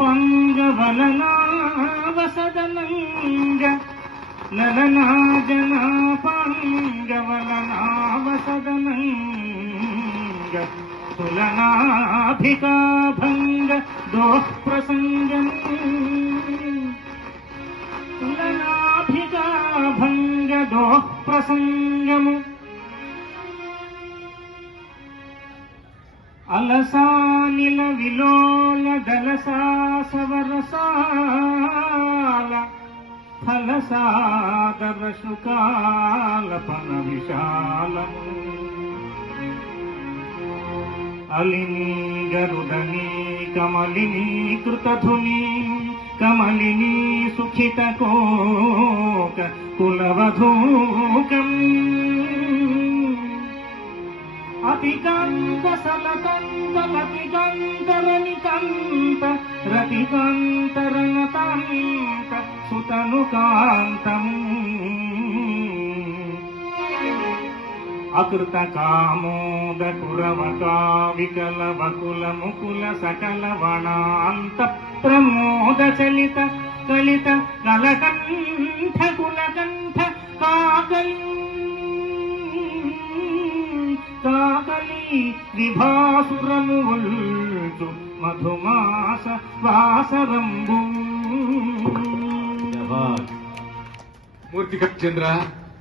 పాంగవలనావసదనంగ లలనాజనా పాంగవలనావసదనంగ తులనాభికాభంగ దోఃప్రసంగం తులనాభికాభంగ దోఃప్రసంగము అలసానిల విలోల దలసాసవరసాల ఫలసాదర శుకాలపన విశాలము అలిని గరుడని కమలిని కృతధుని కమలిని సుఖిత కోక కులవధూకం అతికాంత సలకంత లతికాంతరనికాంత రతికాంతరణతాంత సుతనుకాంతం అకృత కామోద కురవకా వికల వకుల ముకుల సకల వనాంత ప్రమోద చలిత కలిత కలకంఠ కులకంఠ కాకలి విభాసురము ఒల్చు మధుమాస వాసరంబు. మూర్తికర్ చంద్ర